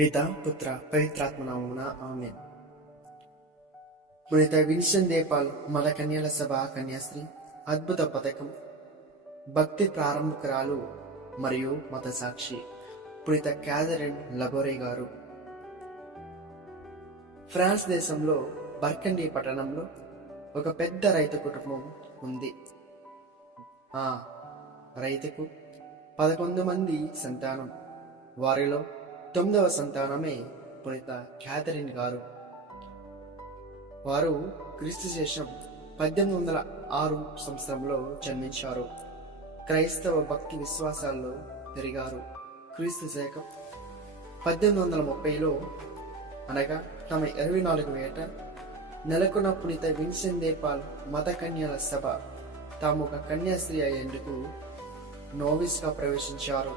పితా పుత్ర పవిత్రాత్మ నామమున ఆమేన్. పునీత విన్సెంట్ డే పాల్ మద కన్యల సభ కన్యాశ్రీ అద్భుత పథకం, భక్తి ప్రారంభకురాలు మరియు మత సాక్షి పునీత క్యాథరిన్ లబోరే గారు. ఫ్రాన్స్ దేశంలో బర్కండీ పట్టణంలో ఒక పెద్ద రైతు కుటుంబం ఉంది. ఆ రైతుకు 11 మంది సంతానం. వారిలో 9వ సంతానమే పునీత క్యాథరిన్ గారు. వారు క్రీస్తు శేషం 1806 సంవత్సరంలో జన్మించారు. క్రైస్తవ భక్తి విశ్వాసాల్లో పెరిగారు. క్రీస్తు శకం 1830లో అనగా తమ 24వ ఏట నెలకొన్న పునీత విన్సెంట్ డే పాల్ మత కన్యల సభ తాము ఒక కన్యాశ్రీ అయ్యేందుకు నోవిస్గా ప్రవేశించారు.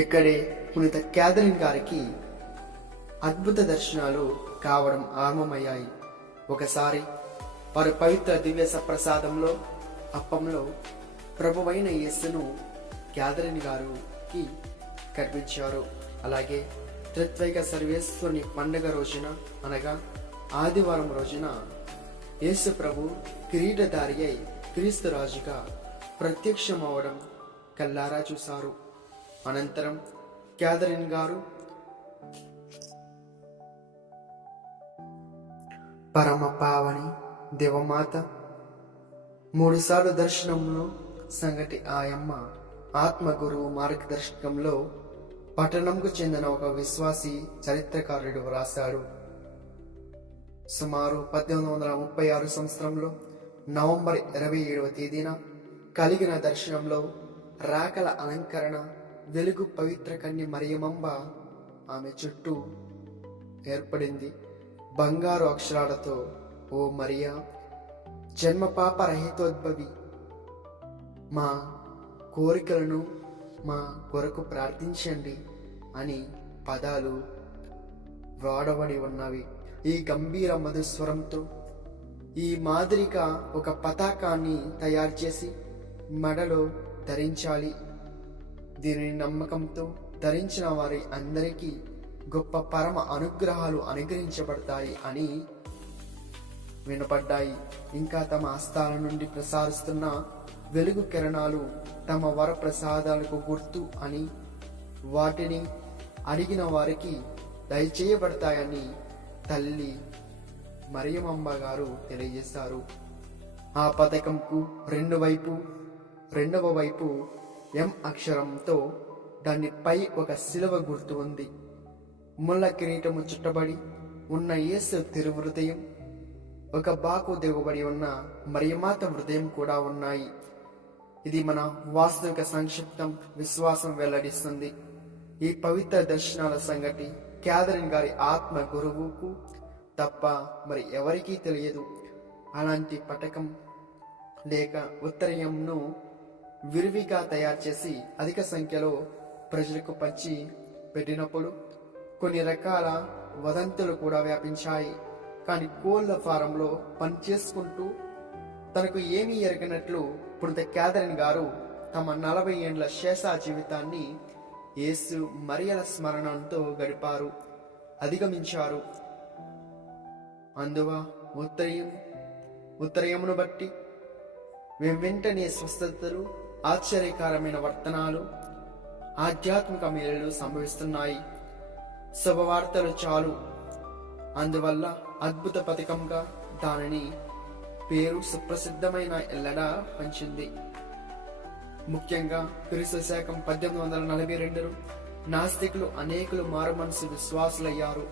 ఇక్కడే పునీత క్యాథరిన్ గారికి అద్భుత దర్శనాలు కావడం ఆరంభమయ్యాయి. ఒకసారి వారు పవిత్ర దివ్య సప్రసాదంలో అప్పంలో ప్రభువైన యేసును క్యాథరిన్ గారికి కనిపించారు. అలాగే త్రిత్వైక సర్వేశ్వరుని పండుగ రోజున అనగా ఆదివారం రోజున యేసు ప్రభు కిరీటధారి అయి క్రీస్తు రాజుగా ప్రత్యక్షమవడం కల్లారా చూశారు. అనంతరం క్యాథరిన్ గారు పరమ పావని దేవమాత 3 సార్లు దర్శనంలో సంగటి ఆయమ్మ ఆత్మగురువు మార్గదర్శకంలో పట్టణంకు చెందిన ఒక విశ్వాసి చరిత్రకారుడు వ్రాశాడు. సుమారు 1836 సంవత్సరంలో నవంబర్ 27వ తేదీన కలిగిన దర్శనంలో రాకల అలంకరణ వెలుగు పవిత్ర కన్య మరియమంబ ఆమె చుట్టూ ఏర్పడింది. బంగారు అక్షరాలతో, ఓ మరియా, జన్మ పాప రహితోద్భవి, మా కోరికలను మా కొరకు ప్రార్థించండి అని పదాలు వ్రాడబడి ఉన్నవి. ఈ గంభీర మధుస్వరంతో ఈ మాదిరిగా ఒక పతాకాన్ని తయారు చేసి మెడలో ధరించాలి. దీనిని నమ్మకంతో ధరించిన వారి అందరికీ గొప్ప పరమ అనుగ్రహాలు అనుగ్రహించబడతాయి అని వినపడ్డాయి. ఇంకా తమ హస్తాల నుండి ప్రసారిస్తున్న వెలుగు కిరణాలు తమ వర ప్రసాదాలకు గుర్తు అని, వాటిని అడిగిన వారికి దయచేయబడతాయని తల్లి మరియమ్మ గారు తెలియజేశారు. ఆ పథకంకు రెండవ వైపు ఎం అక్షరంతో దానిపై ఒక శిలువ గుర్తు ఉంది. ముళ్ళ కిరీటము చుట్టబడి ఉన్న యేసు తిరుహృదయం, ఒక బాకు దిగబడి ఉన్న మరియమాత హృదయం కూడా ఉన్నాయి. ఇది మన వాస్తవిక సంక్షిప్తం విశ్వాసం వెల్లడిస్తుంది. ఈ పవిత్ర దర్శనాల సంగతి క్యాథరిన్ గారి ఆత్మ గురువుకు తప్ప మరి ఎవరికీ తెలియదు. అలాంటి పటకం లేక ఉత్తరీయంను విరివిగా తయారు చేసి అధిక సంఖ్యలో ప్రజలకు పంచి పెట్టినప్పుడు కొన్ని రకాల వదంతులు కూడా వ్యాపించాయి. కానీ కోళ్ల ఫారంలో పనిచేసుకుంటూ తనకు ఏమీ ఎరగనట్లు పునీత క్యాథరిన్ గారు తమ 40 ఏండ్ల శేష జీవితాన్ని యేసు మరియల స్మరణంతో గడిపారు, అధిగమించారు. అందువ ఉత్తరయమును బట్టి వెంటనే స్వస్థతలు, ఆశ్చర్యకరమైన వర్తనాలు, ఆధ్యాత్మిక మేలులు సంభవిస్తున్నాయి. శుభవార్తలు చాలు. అందువల్ల అద్భుత పథకంగా దానిని పేరు సుప్రసిద్ధమైన ఎల్లడా పంచింది. ముఖ్యంగా క్రీస్తు శకం 1842లో నాస్తికులు అనేకులు మారుమనసు విశ్వాసులయ్యారు.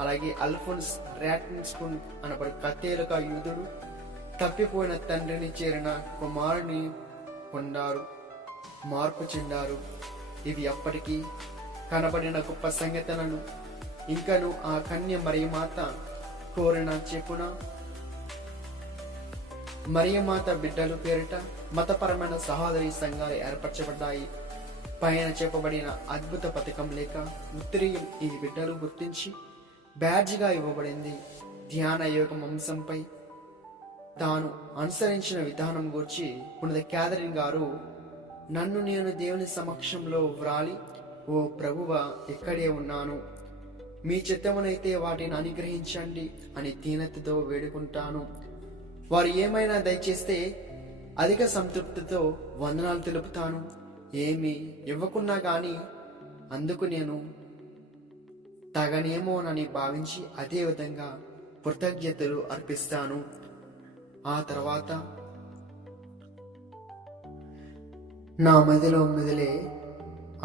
అలాగే అల్ఫోన్స్ రాట్నిస్కున్ అనబడి కథేలుగా యూదుడు తప్పిపోయిన తండ్రిని చేరిన కుమారుని పొందారు, మార్పు చెందారు. ఇవి అప్పటికీ కనబడిన గొప్ప సంగతులను ఇంకను ఆ కన్య మరియమాత కోరిన చెప్పున మరియమాత బిడ్డలు పేరిట మతపరమైన సహోదరి సంఘాలు ఏర్పరచబడ్డాయి. పైన చెప్పబడిన అద్భుత పథకం లేక ఉత్తరీయం ఈ బిడ్డలు గుర్తించి బ్యాడ్జిగా ఇవ్వబడింది. ధ్యాన యోగం అంశంపై తాను అనుసరించిన విధానం గురించి పునీత క్యాథరిన్ గారు, నన్ను నేను దేవుని సమక్షంలో వ్రాలి ఓ ప్రభువా, ఇక్కడే ఉన్నాను, మీ చిత్తమునైతే వాటిని అనుగ్రహించండి అని దీనతతో వేడుకుంటాను. వారు ఏమైనా దయచేస్తే అధిక సంతృప్తితో వందనాలు తెలుపుతాను. ఏమి ఇవ్వకున్నా కానీ అందుకు నేను తగనేమోనని భావించి అదే విధంగా కృతజ్ఞతలు అర్పిస్తాను. ఆ తర్వాత నా మదిలో మెదిలే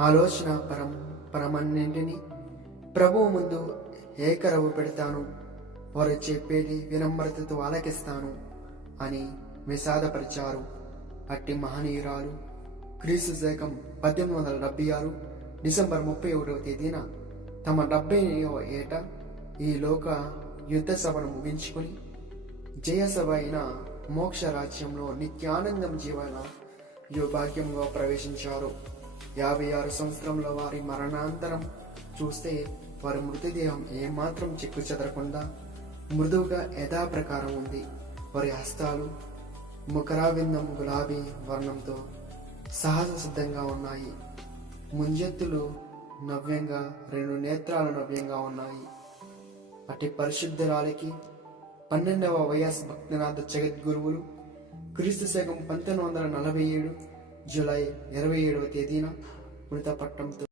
ఆలోచన పరమన్నింటినీ ప్రభువు ముందు ఏకరవు పెడతాను. వారు చెప్పేది వినమ్రతతో ఆలకిస్తాను అని విషాదపరిచారు. అట్టి మహనీయురాలు క్రీస్తు శకం 1876 డిసెంబర్ 31వ తేదీన తమ 70వ ఏట ఈ లోక యుద్ధ సభను ముగించుకుని జయసభ అయిన మోక్ష రాజ్యంలో నిత్యానందం జీవన యోభాగ్యంగా ప్రవేశించారు. 56 సంవత్సరంలో వారి మరణాంతరం చూస్తే వారి మృతదేహం ఏమాత్రం చెక్కు చెదరకుండా మృదువుగా యథాప్రకారం ఉంది. వారి హస్తాలు ముఖరావిందం గులాబీ వర్ణంతో సహజ సిద్ధంగా ఉన్నాయి. ముంజెత్తులు నవ్యంగా, 2 నేత్రాలు నవ్యంగా ఉన్నాయి. అటు పరిశుద్ధరాలికి 12వ వైఎస్ భక్తినాథ జగద్గురువులు క్రీస్తు శకం 1947 జూలై 27వ తేదీన మృతపట్టంతో